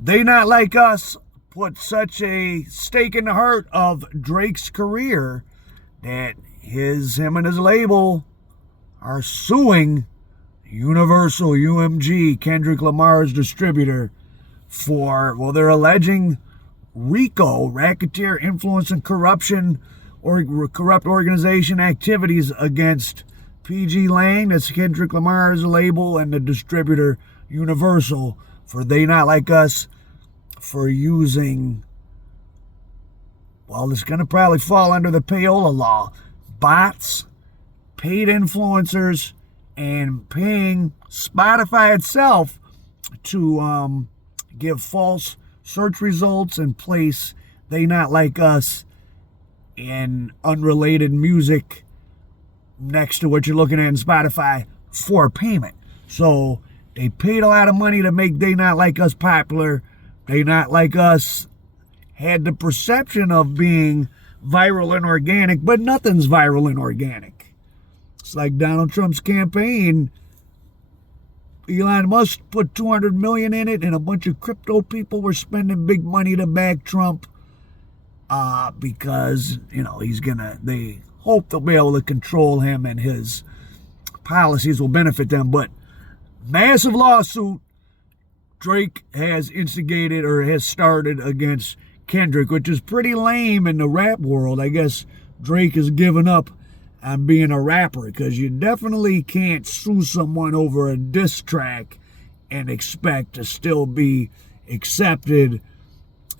They Not Like Us put such a stake in the heart of Drake's career that him and his label are suing Universal UMG, Kendrick Lamar's distributor, well, they're alleging RICO, racketeer influence and corruption, or corrupt organization activities against PG Lang, that's Kendrick Lamar's label, and the distributor Universal, for They Not Like Us, for using, well, it's going to probably fall under the payola law, bots, paid influencers, and paying Spotify itself to give false search results and place They Not Like Us in unrelated music next to what you're looking at in Spotify for payment. So they paid a lot of money to make They Not Like Us popular. They Not Like Us had the perception of being viral and organic, but nothing's viral and organic. It's like Donald Trump's campaign. Elon Musk put $200 million in it, and a bunch of crypto people were spending big money to back Trump because, they hope they'll be able to control him and his policies will benefit them. But massive lawsuit Drake has instigated or has started against Kendrick, which is pretty lame in the rap world. I guess Drake has given up on being a rapper, because you definitely can't sue someone over a diss track and expect to still be accepted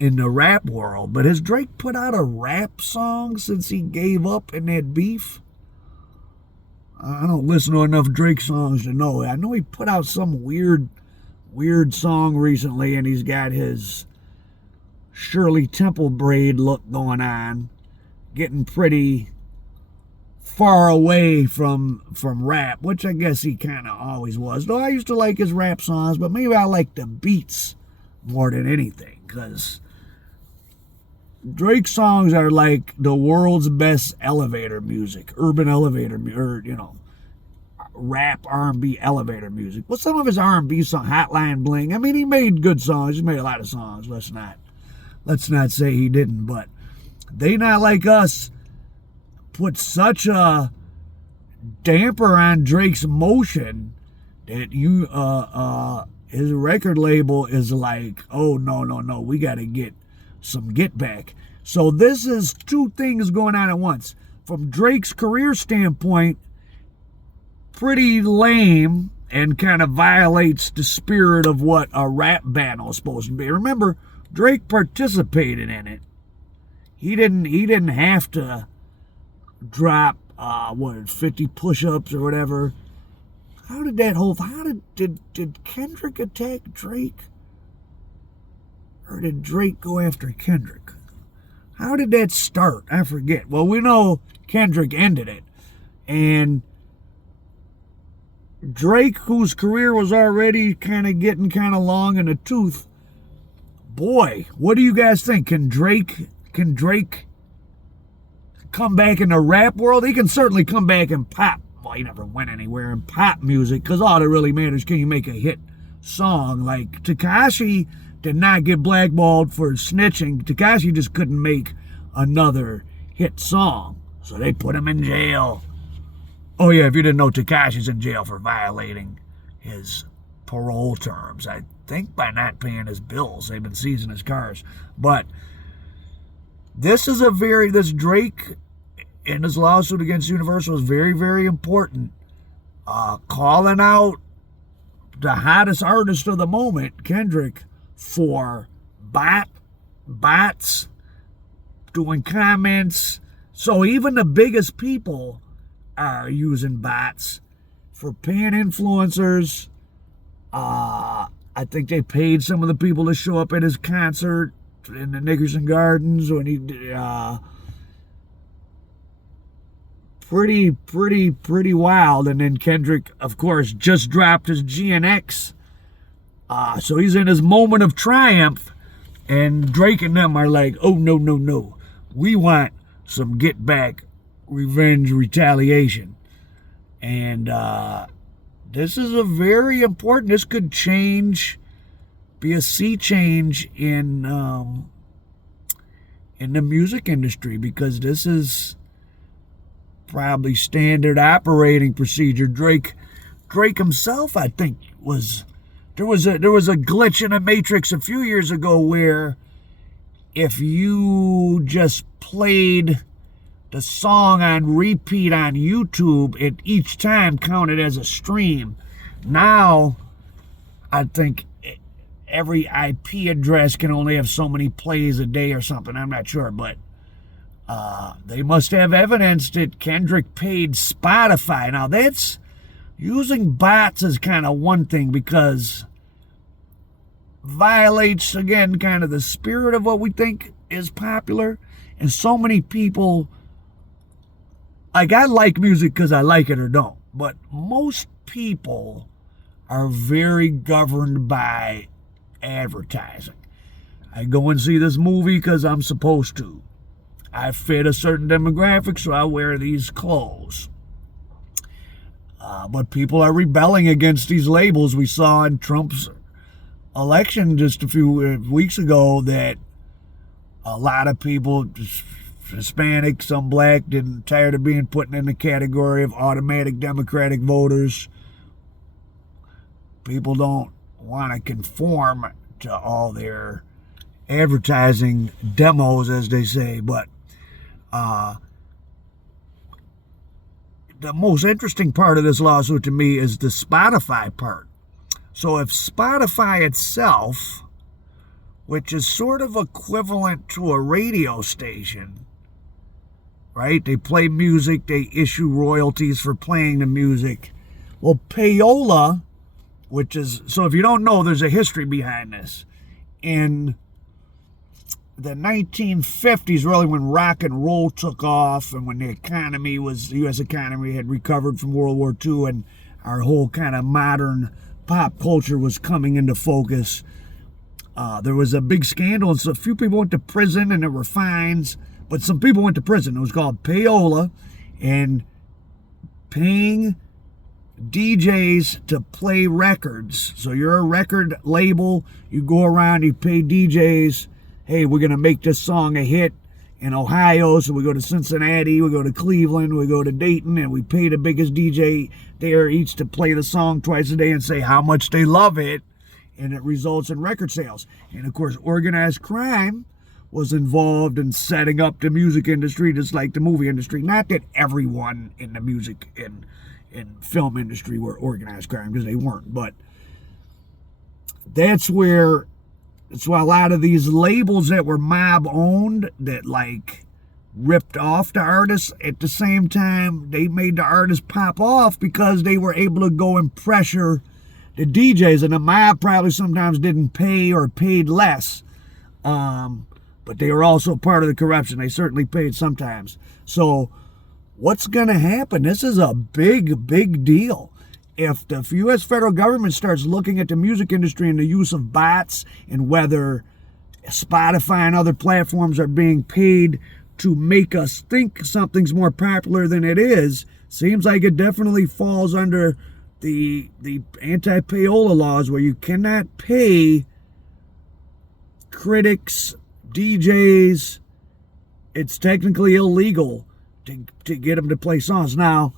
in the rap world. But has Drake put out a rap song since he gave up in that beef? I don't listen to enough Drake songs to know. I know he put out some weird song recently, and he's got his Shirley Temple braid look going on, getting pretty far away from rap, which I guess he kind of always was. Though I used to like his rap songs, but maybe I like the beats more than anything, because Drake songs are like the world's best elevator music, urban elevator, or, rap R&B elevator music. Well, some of his R&B song, Hotline Bling, I mean, he made good songs. He made a lot of songs. Let's not say he didn't, but They Not Like Us put such a damper on Drake's motion that his record label is like, oh, no, we got to get some get back. So this is two things going on at once. From Drake's career standpoint, pretty lame and kind of violates the spirit of what a rap battle is supposed to be. Remember, Drake participated in it. He didn't have to drop 50 push-ups or whatever. How did Kendrick attack Drake, or did Drake go after Kendrick? How did that start? I forget. Well, we know Kendrick ended it, and Drake, whose career was already getting long in the tooth, boy, what do you guys think? Can Drake come back in the rap world? He can certainly come back in pop. Well, he never went anywhere in pop music, because all that really matters, can you make a hit song? Like, Tekashi did not get blackballed for snitching. Tekashi just couldn't make another hit song, so they put him in jail. Oh yeah, if you didn't know, Tekashi's in jail for violating his parole terms. I think by not paying his bills. They've been seizing his cars. But this Drake in his lawsuit against Universal is very, very important. Calling out the hottest artist of the moment, Kendrick, for bots, doing comments. So even the biggest people are using bots for paying influencers. I think they paid some of the people to show up at his concert in the Nickerson Gardens when he pretty wild. And then Kendrick, of course, just dropped his GNX, so he's in his moment of triumph, and Drake and them are like, oh no, we want some get back, revenge, retaliation. And this is a very important, this could change be a sea change in the music industry, because this is probably standard operating procedure. Drake himself, I think, there was a glitch in the matrix a few years ago where if you just played the song on repeat on YouTube, it each time counted as a stream. Now, I think every IP address can only have so many plays a day or something. I'm not sure, but they must have evidence that Kendrick paid Spotify. Now, that's using bots is kind of one thing, because violates, again, kind of the spirit of what we think is popular. And so many people, like, I like music because I like it or don't, but most people are very governed by advertising. I go and see this movie because I'm supposed to. I fit a certain demographic, so I wear these clothes. But people are rebelling against these labels. We saw in Trump's election just a few weeks ago that a lot of people, Hispanic, some black, tired of being put in the category of automatic Democratic voters. People don't want to conform to all their advertising demos, as they say. But the most interesting part of this lawsuit to me is the Spotify part. So if Spotify itself, which is sort of equivalent to a radio station, right? They play music, they issue royalties for playing the music. Well, payola, which is, so if you don't know, there's a history behind this. In the 1950s, really, when rock and roll took off, and when the U.S. economy had recovered from World War II, and our whole kind of modern pop culture was coming into focus, there was a big scandal, and so a few people went to prison, and there were fines, but some people went to prison. It was called payola, and paying DJs to play records. So you're a record label, you go around, you pay DJs, hey, we're going to make this song a hit in Ohio, so we go to Cincinnati, we go to Cleveland, we go to Dayton, and we pay the biggest DJ there each to play the song twice a day and say how much they love it, and it results in record sales. And of course, organized crime was involved in setting up the music industry, just like the movie industry. Not that everyone in the music and film industry were organized crime, because they weren't, but that's why a lot of these labels that were mob owned, that like ripped off the artists, at the same time they made the artists pop off because they were able to go and pressure the DJs, and the mob probably sometimes didn't pay or paid less, but they were also part of the corruption. They certainly paid sometimes. So what's going to happen? This is a big deal. If the U.S. federal government starts looking at the music industry and the use of bots, and whether Spotify and other platforms are being paid to make us think something's more popular than it is, seems like it definitely falls under the anti-payola laws, where you cannot pay critics, DJs. It's technically illegal to get them to play songs. Now,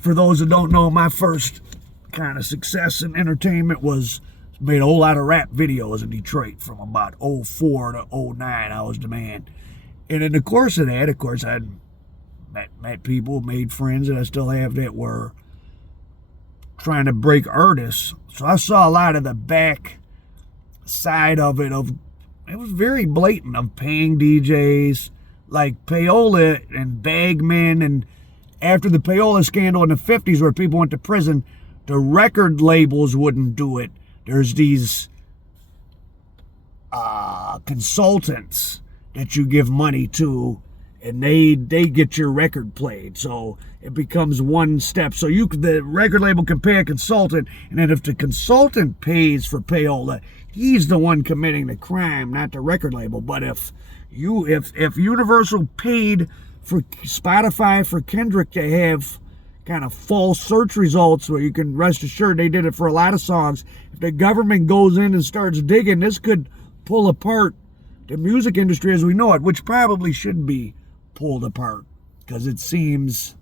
for those who don't know, my first kind of success in entertainment was made a whole lot of rap videos in Detroit from about 04 to 09. I was the man. And in the course of that, of course, I had met people, made friends, and I still have, that were trying to break artists. So I saw a lot of the back side of it. It was very blatant, of paying DJs like payola and bagmen. And after the payola scandal in the 50s, where people went to prison, the record labels wouldn't do it. There's these consultants that you give money to, and they get your record played. So it becomes one step. So the record label can pay a consultant, and then if the consultant pays for payola, he's the one committing the crime, not the record label. But if Universal paid for Spotify, for Kendrick to have kind of false search results where you can rest assured they did it for a lot of songs. If the government goes in and starts digging, this could pull apart the music industry as we know it, which probably should be pulled apart because it seems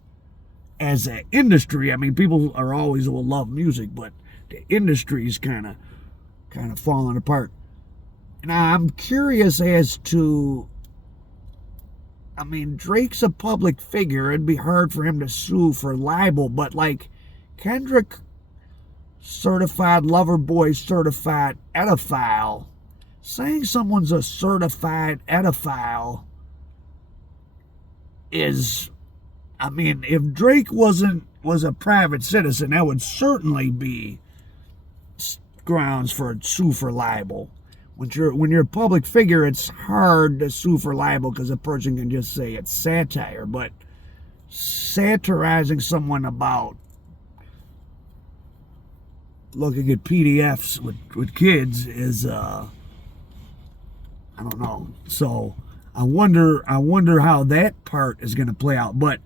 as an industry, I mean, people are always will love music, but the industry is kind of falling apart. Now, I'm curious as to, I mean, Drake's a public figure. It'd be hard for him to sue for libel, but like Kendrick, certified lover boy, certified edophile, saying someone's a certified edophile is, I mean, if Drake was a private citizen, that would certainly be grounds for a sue for libel. When you're a public figure, it's hard to sue for libel because a person can just say it's satire. But satirizing someone about looking at PDFs with kids is I don't know. So I wonder how that part is going to play out. But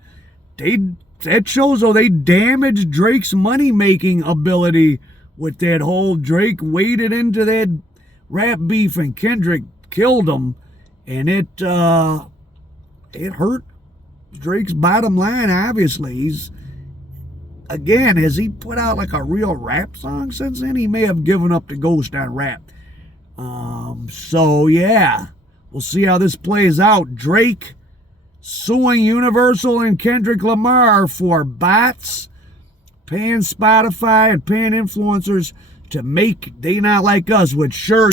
that shows though they damaged Drake's money making ability with that whole Drake waded into that rap beef and Kendrick killed him, and it hurt Drake's bottom line. Obviously, has he put out like a real rap song since then? He may have given up the ghost on rap. So yeah, we'll see how this plays out. Drake suing Universal and Kendrick Lamar for bots, paying Spotify and paying influencers to make They Not Like Us, which sure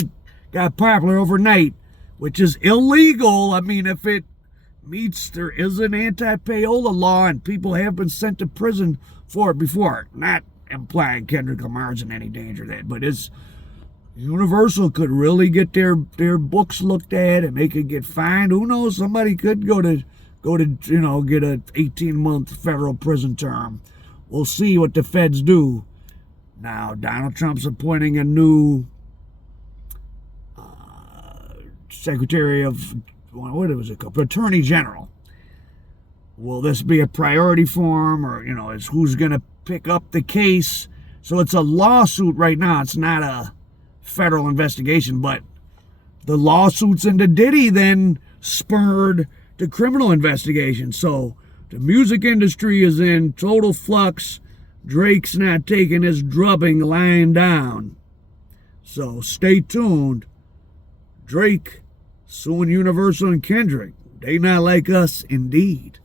got popular overnight, which is illegal. I mean, if it meets, there is an anti-payola law, and people have been sent to prison for it before. Not implying Kendrick Lamar's in any danger of that, but Universal could really get their books looked at, and they could get fined. Who knows? Somebody could go to get a 18-month federal prison term. We'll see what the feds do. Now, Donald Trump's appointing a new Secretary of, what was it called? Attorney General. Will this be a priority for him, or, is who's going to pick up the case? So it's a lawsuit right now. It's not a federal investigation, but the lawsuits into Diddy then spurred the criminal investigation. So the music industry is in total flux. Drake's not taking his drubbing lying down. So stay tuned. Drake suing Universal and Kendrick. They Not Like Us indeed.